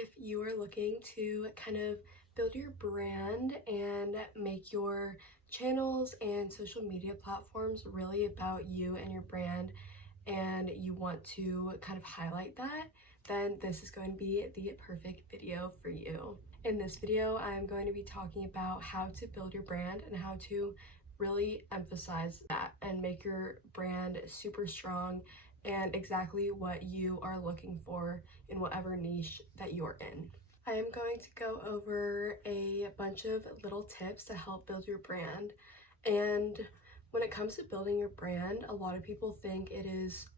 if you are looking to kind of build your brand and make your channels and social media platforms really about you and your brand, and you want to kind of highlight that, then this is going to be the perfect video for you. In this video, I'm going to be talking about how to build your brand and how to really emphasize that and make your brand super strong and exactly what you are looking for in whatever niche that you're in. I am going to go over a bunch of little tips to help build your brand. And when it comes to building your brand, a lot of people think it is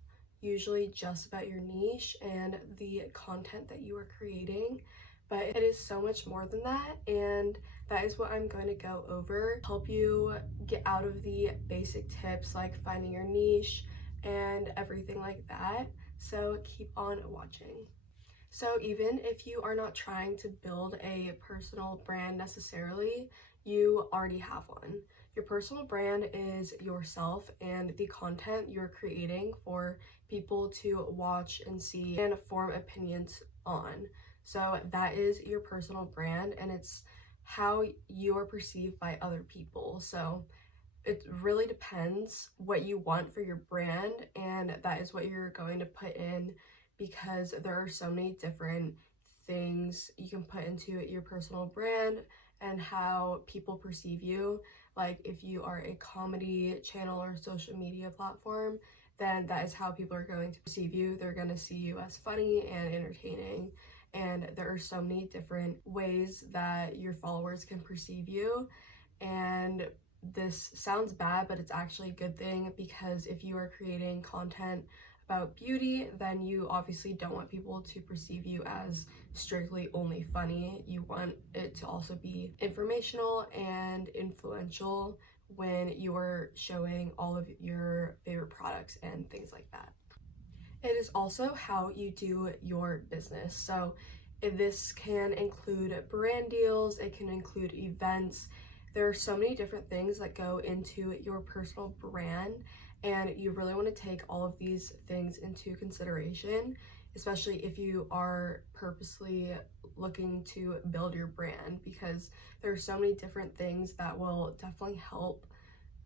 usually just about your niche and the content that you are creating, but it is so much more than that, and that is what I'm going to go over, help you get out of the basic tips like finding your niche and everything like that. So keep on watching. So even if you are not trying to build a personal brand necessarily, you already have one. Your personal brand is yourself and the content you're creating for people to watch and see and form opinions on. So that is your personal brand, and it's how you are perceived by other people. So it really depends what you want for your brand, and that is what you're going to put in, because there are so many different things you can put into your personal brand and how people perceive you. Like if you are a comedy channel or social media platform, then that is how people are going to perceive you. They're going to see you as funny and entertaining, and there are so many different ways that your followers can perceive you. And this sounds bad, but it's actually a good thing, because if you are creating content about beauty, then you obviously don't want people to perceive you as strictly only funny. You want it to also be informational and influential when you are showing all of your favorite products and things like that. It is also how you do your business. So this can include brand deals, it can include events. There are so many different things that go into your personal brand, and you really want to take all of these things into consideration, especially if you are purposely looking to build your brand, because there are so many different things that will definitely help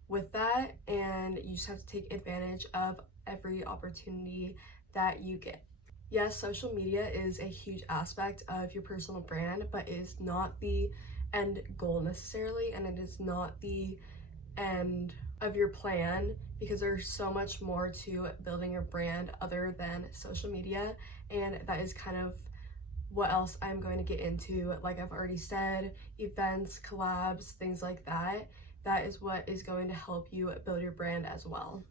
with that, and you just have to take advantage of every opportunity that you get. Yes, social media is a huge aspect of your personal brand, but it is not the end goal necessarily, and it is not the end of your plan, because there's so much more to building your brand other than social media, and that is kind of what else I'm going to get into. Like I've already said, events, collabs, things like that. That is what is going to help you build your brand as well.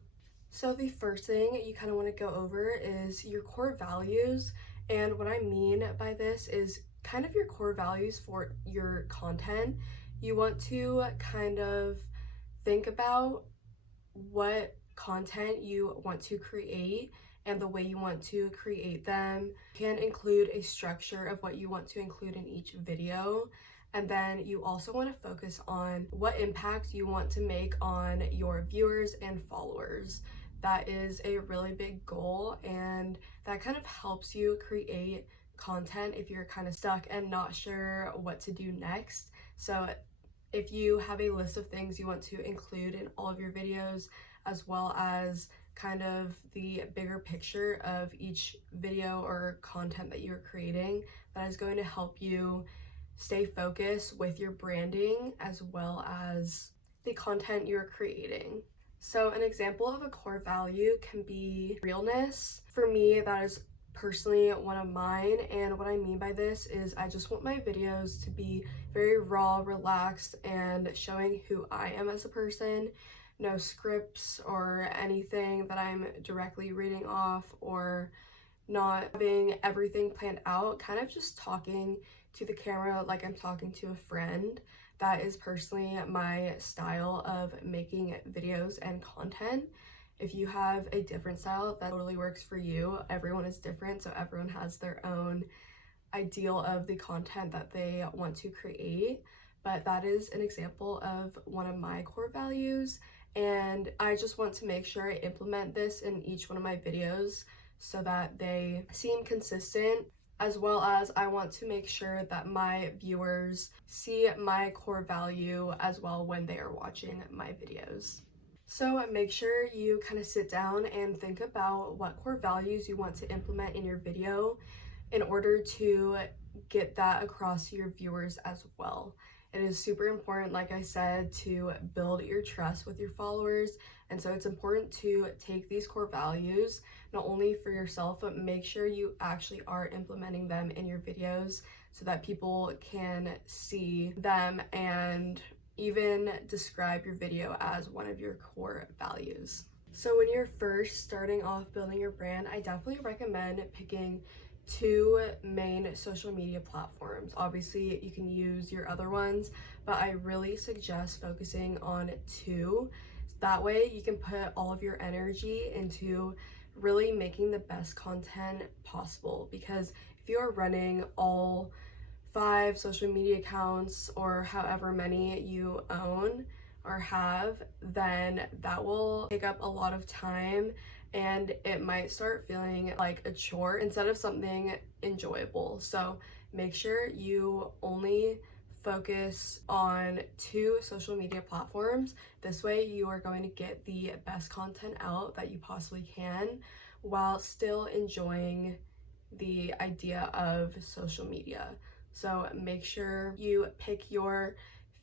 So the first thing you kind of want to go over is your core values. And what I mean by this is kind of your core values for your content. You want to kind of think about what content you want to create and the way you want to create them. Can include a structure of what you want to include in each video. And then you also want to focus on what impact you want to make on your viewers and followers. That is a really big goal, and that kind of helps you create content if you're kind of stuck and not sure what to do next. So if you have a list of things you want to include in all of your videos, as well as kind of the bigger picture of each video or content that you're creating, that is going to help you stay focused with your branding as well as the content you're creating. So an example of a core value can be realness. For me, that is personally one of mine, and what I mean by this is I just want my videos to be very raw, relaxed, and showing who I am as a person. No scripts or anything that I'm directly reading off, or not having everything planned out, kind of just talking to the camera like I'm talking to a friend. That is personally my style of making videos and content. If you have a different style, that totally works for you. Everyone is different, so everyone has their own ideal of the content that they want to create. But that is an example of one of my core values, and I just want to make sure I implement this in each one of my videos so that they seem consistent as well as I want to make sure that my viewers see my core value as well when they are watching my videos. So make sure you kind of sit down and think about what core values you want to implement in your video in order to get that across to your viewers as well. It is super important, like I said, to build your trust with your followers. And so it's important to take these core values, not only for yourself, but make sure you actually are implementing them in your videos so that people can see them and even describe your video as one of your core values. So when you're first starting off building your brand, I definitely recommend picking 2 main social media platforms. Obviously, you can use your other ones, but I really suggest focusing on 2. That way, you can put all of your energy into really making the best content possible. Because if you are running all 5 social media accounts or however many you own or have, then that will take up a lot of time and it might start feeling like a chore instead of something enjoyable. So make sure you only focus on 2 social media platforms. This way you are going to get the best content out that you possibly can while still enjoying the idea of social media. So make sure you pick your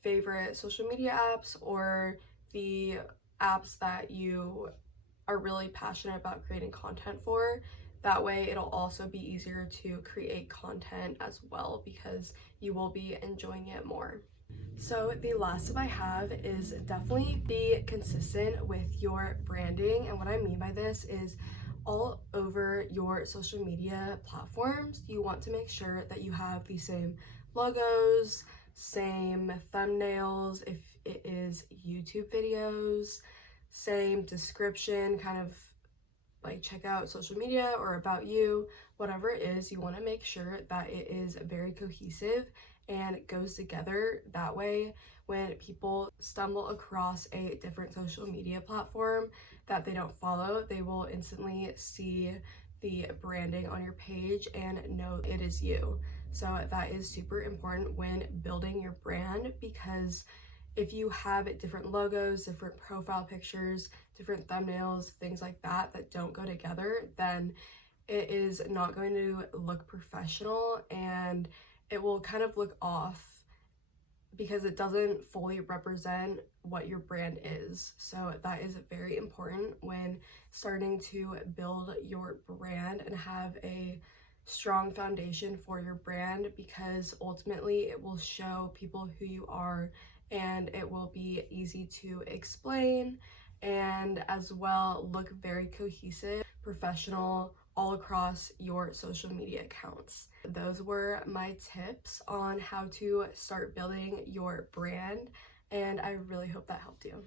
favorite social media apps or the apps that you are really passionate about creating content for. That way it'll also be easier to create content as well because you will be enjoying it more. So the last tip I have is definitely be consistent with your branding. And what I mean by this is all over your social media platforms, you want to make sure that you have the same logos, same thumbnails if it is YouTube videos, same description, kind of like check out social media or about you, whatever it is, you want to make sure that it is very cohesive and it goes together. That way, when people stumble across a different social media platform that they don't follow, they will instantly see the branding on your page and know it is you. So that is super important when building your brand, because if you have different logos, different profile pictures, different thumbnails, things like that that don't go together, then it is not going to look professional and it will kind of look off because it doesn't fully represent what your brand is. So that is very important when starting to build your brand and have a strong foundation for your brand, because ultimately it will show people who you are and it will be easy to explain and as well look very cohesive, professional, all across your social media accounts. Those were my tips on how to start building your brand, and I really hope that helped you.